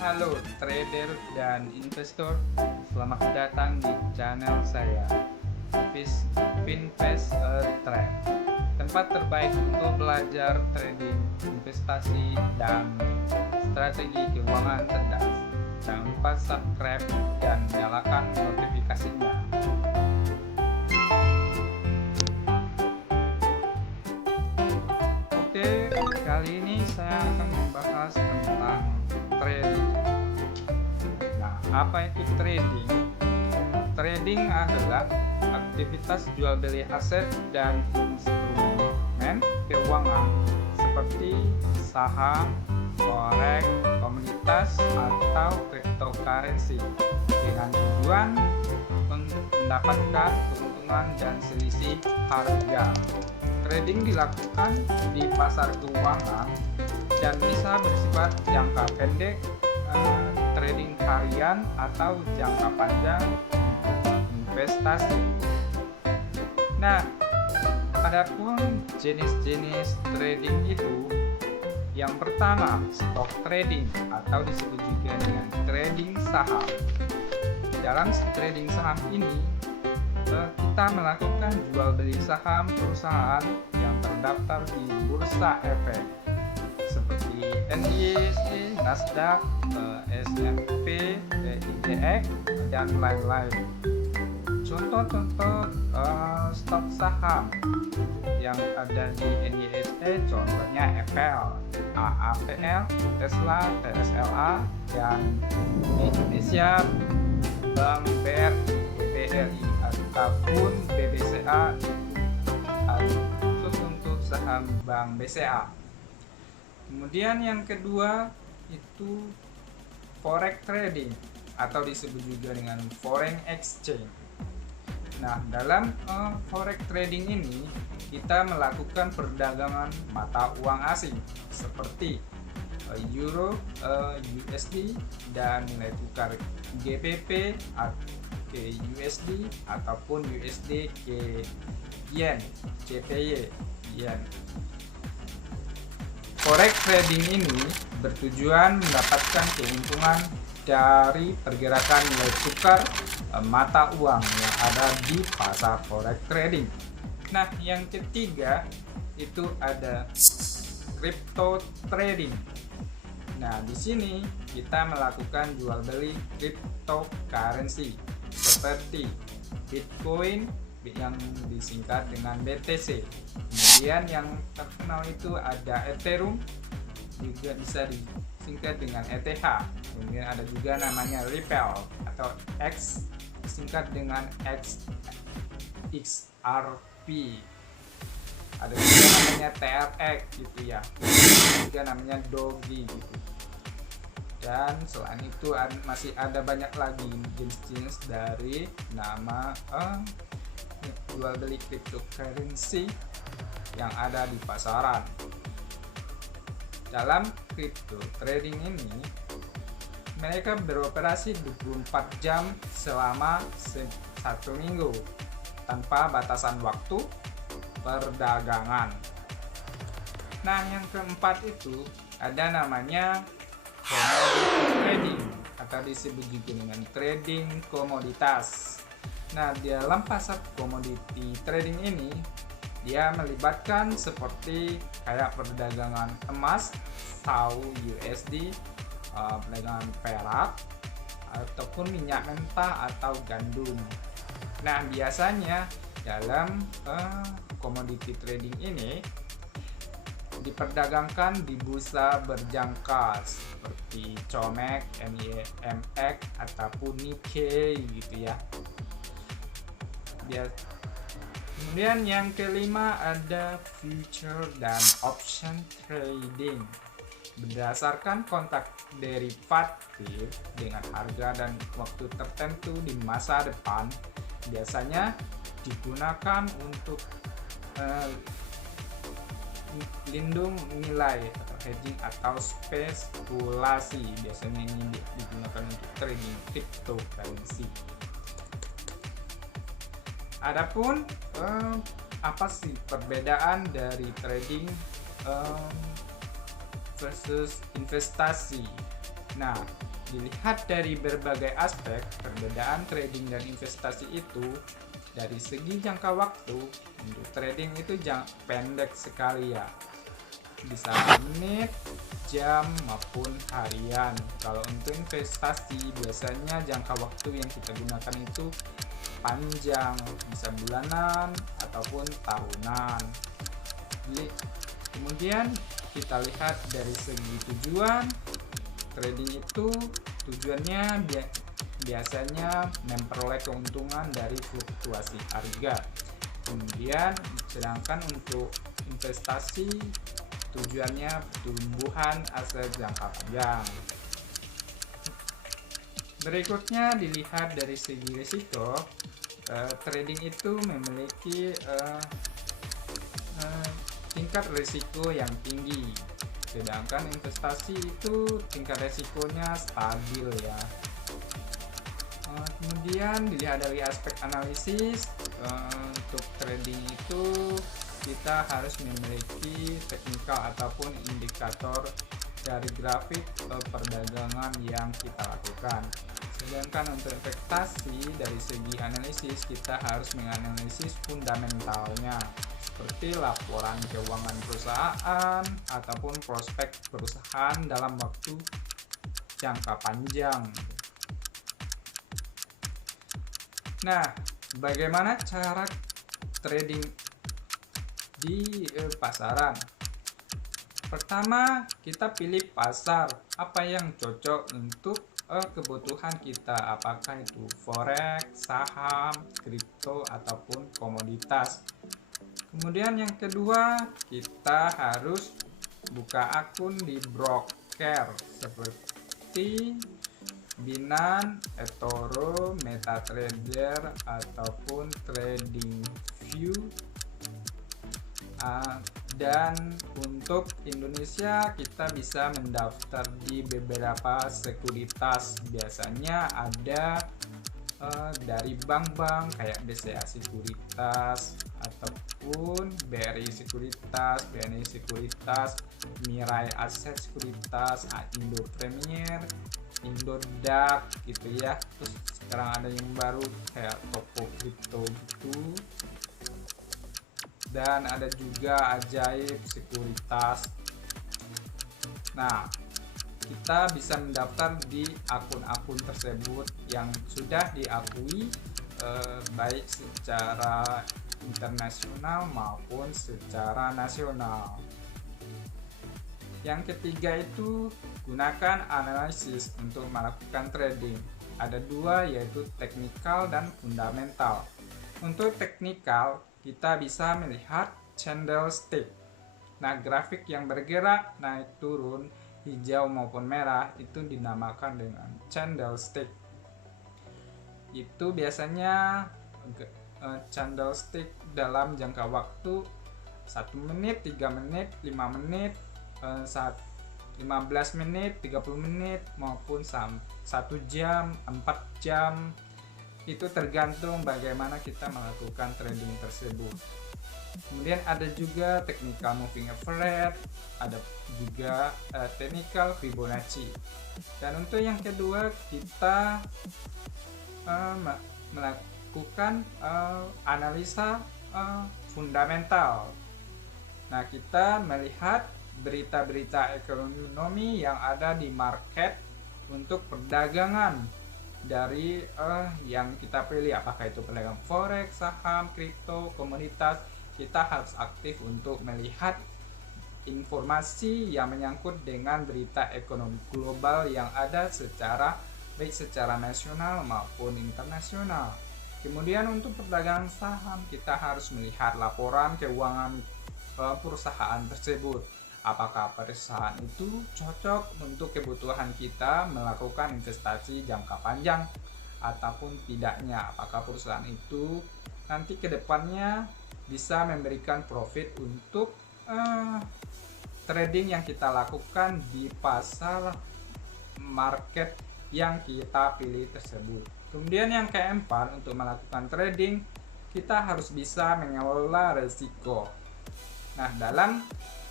Halo trader dan investor, selamat datang di channel saya, Finvest Trade, tempat terbaik untuk belajar trading, investasi, dan strategi keuangan cerdas. Jangan lupa subscribe dan nyalakan notifikasinya. Oke, kali ini saya akan membahas tentang trading. Nah, apa itu trading? Trading adalah aktivitas jual beli aset dan instrumen keuangan seperti saham, forex, komoditas, atau cryptocurrency dengan tujuan mendapatkan keuntungan dan selisih harga. Trading dilakukan di pasar keuangan dan bisa bersifat jangka pendek, trading harian, atau jangka panjang investasi. Nah, adapun jenis-jenis trading itu, yang pertama stock trading atau disebut juga dengan trading saham. Dalam trading saham ini kita melakukan jual beli saham perusahaan yang terdaftar di Bursa Efek seperti NYSE, Nasdaq, S&P, IDX, dan lain-lain. Contoh-contoh stok saham yang ada di NYSE contohnya FL, AAPL, Tesla, TSLA, dan di Indonesia Bank BRI ataupun BBCA untuk saham Bank BCA. Kemudian yang kedua itu forex trading atau disebut juga dengan foreign exchange. Nah, dalam forex trading ini kita melakukan perdagangan mata uang asing seperti euro, USD, dan nilai tukar GBP ke USD ataupun USD ke yen, CPY yen. Forex trading ini bertujuan mendapatkan keuntungan dari pergerakan nilai tukar mata uang yang ada di pasar forex trading. Nah, yang ketiga itu ada crypto trading. Nah, di sini kita melakukan jual beli cryptocurrency seperti Bitcoin yang disingkat dengan BTC. Kemudian yang terkenal itu ada Ethereum, juga bisa disingkat dengan ETH. Kemudian ada juga namanya Ripple atau X disingkat dengan XRP. Ada juga namanya TRX gitu ya. Ada juga namanya Doge gitu. Dan selain itu masih ada banyak lagi jenis-jenis dari nama jual beli cryptocurrency yang ada di pasaran. Dalam crypto trading ini mereka beroperasi 24 jam selama 1 minggu tanpa batasan waktu perdagangan. Nah, yang keempat itu ada namanya commodity trading atau disebut juga dengan trading komoditas. Nah, dalam pasar commodity trading ini dia melibatkan seperti kayak perdagangan emas, SAU USD, perdagangan perak, ataupun minyak mentah atau gandum. Nah, biasanya dalam commodity trading ini diperdagangkan di bursa berjangka seperti COMEX, NYMX, ataupun Nikkei gitu ya. Kemudian yang kelima ada future dan option trading. Berdasarkan kontrak derivatif dengan harga dan waktu tertentu di masa depan, biasanya digunakan untuk lindung nilai atau hedging atau spekulasi. Biasanya ini digunakan untuk trading cryptocurrency. Adapun apa sih perbedaan dari trading versus investasi? Nah, dilihat dari berbagai aspek, perbedaan trading dan investasi itu dari segi jangka waktu. Untuk trading itu pendek sekali ya, bisa menit, jam maupun harian. Kalau untuk investasi biasanya jangka waktu yang kita gunakan itu panjang, bisa bulanan ataupun tahunan. Kemudian kita lihat dari segi tujuan. Trading itu tujuannya biasanya memperoleh keuntungan dari fluktuasi harga. Kemudian sedangkan untuk investasi tujuannya pertumbuhan aset jangka panjang. Berikutnya dilihat dari segi risiko. Trading itu memiliki tingkat risiko yang tinggi, sedangkan investasi itu tingkat risikonya stabil ya. Kemudian dilihat dari aspek analisis. Untuk trading itu kita harus memiliki teknikal ataupun indikator dari grafik perdagangan yang kita lakukan. Sedangkan untuk investasi dari segi analisis kita harus menganalisis fundamentalnya, seperti laporan keuangan perusahaan ataupun prospek perusahaan dalam waktu jangka panjang. Nah, bagaimana cara trading di pasaran? Pertama, kita pilih pasar apa yang cocok untuk kebutuhan kita, apakah itu forex, saham, kripto ataupun komoditas. Kemudian yang kedua, kita harus buka akun di broker seperti Binance, eToro, MetaTrader ataupun TradingView. Dan untuk Indonesia kita bisa mendaftar di beberapa sekuritas. Biasanya ada dari bank-bank kayak BCA Sekuritas ataupun BRI Sekuritas, BNI Sekuritas, Mirai Aset Sekuritas, Indo Premier, Indodax gitu ya. Terus sekarang ada yang baru kayak Toko Kripto gitu. Dan ada juga Ajaib Sekuritas. Nah, kita bisa mendaftar di akun-akun tersebut yang sudah diakui baik secara internasional maupun secara nasional. Yang ketiga itu gunakan analisis untuk melakukan trading. Ada dua, yaitu teknikal dan fundamental. Untuk teknikal kita bisa melihat candlestick. Nah, grafik yang bergerak naik turun hijau maupun merah itu dinamakan dengan candlestick. Itu biasanya candlestick dalam jangka waktu 1 menit, 3 menit, 5 menit, 15 menit, 30 menit maupun 1 jam, 4 jam. Itu tergantung bagaimana kita melakukan trading tersebut. Kemudian ada juga technical moving average, ada juga technical Fibonacci. Dan untuk yang kedua kita melakukan analisa fundamental. Nah, kita melihat berita-berita ekonomi yang ada di market untuk perdagangan dari yang kita pilih, apakah itu pedagang forex, saham, kripto, komoditas. Kita harus aktif untuk melihat informasi yang menyangkut dengan berita ekonomi global yang ada baik secara nasional maupun internasional. Kemudian untuk perdagangan saham kita harus melihat laporan keuangan perusahaan tersebut. Apakah perusahaan itu cocok untuk kebutuhan kita melakukan investasi jangka panjang ataupun tidaknya. Apakah perusahaan itu nanti ke depannya bisa memberikan profit untuk trading yang kita lakukan di pasar market yang kita pilih tersebut. Kemudian yang keempat, untuk melakukan trading kita harus bisa mengelola risiko. Nah, dalam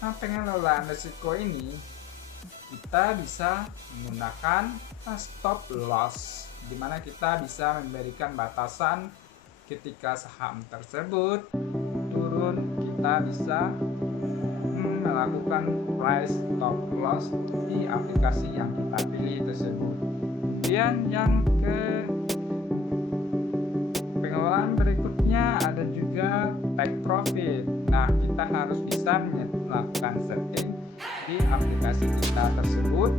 pengelolaan risiko ini kita bisa menggunakan stop loss, di mana kita bisa memberikan batasan ketika saham tersebut turun, kita bisa melakukan price stop loss di aplikasi yang kita pilih tersebut. Kemudian yang ke pengelolaan berikutnya ada juga take profit. Nah, kita harus bisa melakukan setting di aplikasi kita tersebut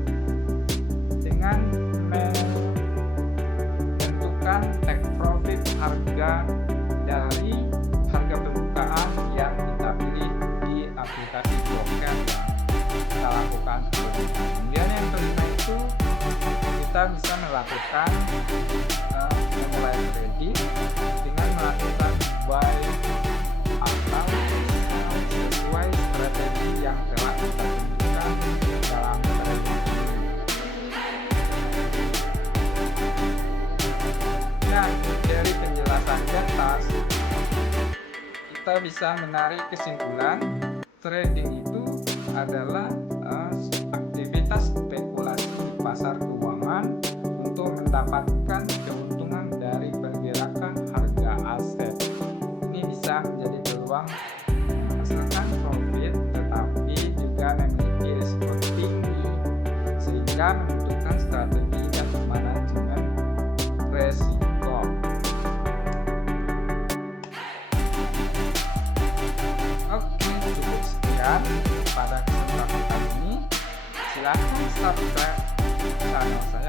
dengan menentukan take profit harga dari harga pembukaan yang kita pilih di aplikasi broker yang kita lakukan. Kemudian yang kelima itu kita bisa melakukan memulai trading dengan melakukan buy atau sesuai strategi yang telah kita tentukan dalam trading ini. Nah, dari penjelasan di atas kita bisa menarik kesimpulan trading itu adalah aktivitas spekulasi di pasar keuangan untuk mendapatkan keuntungan dari pergerakan harga aset. Ini bisa menjadi peluang menghasilkan profit, tetapi juga memiliki risiko tinggi, sehingga membutuhkan strategi dan manajemen resiko. Oke, cukup sekian pada kesempatan kali ini. Silahkan subscribe channel saya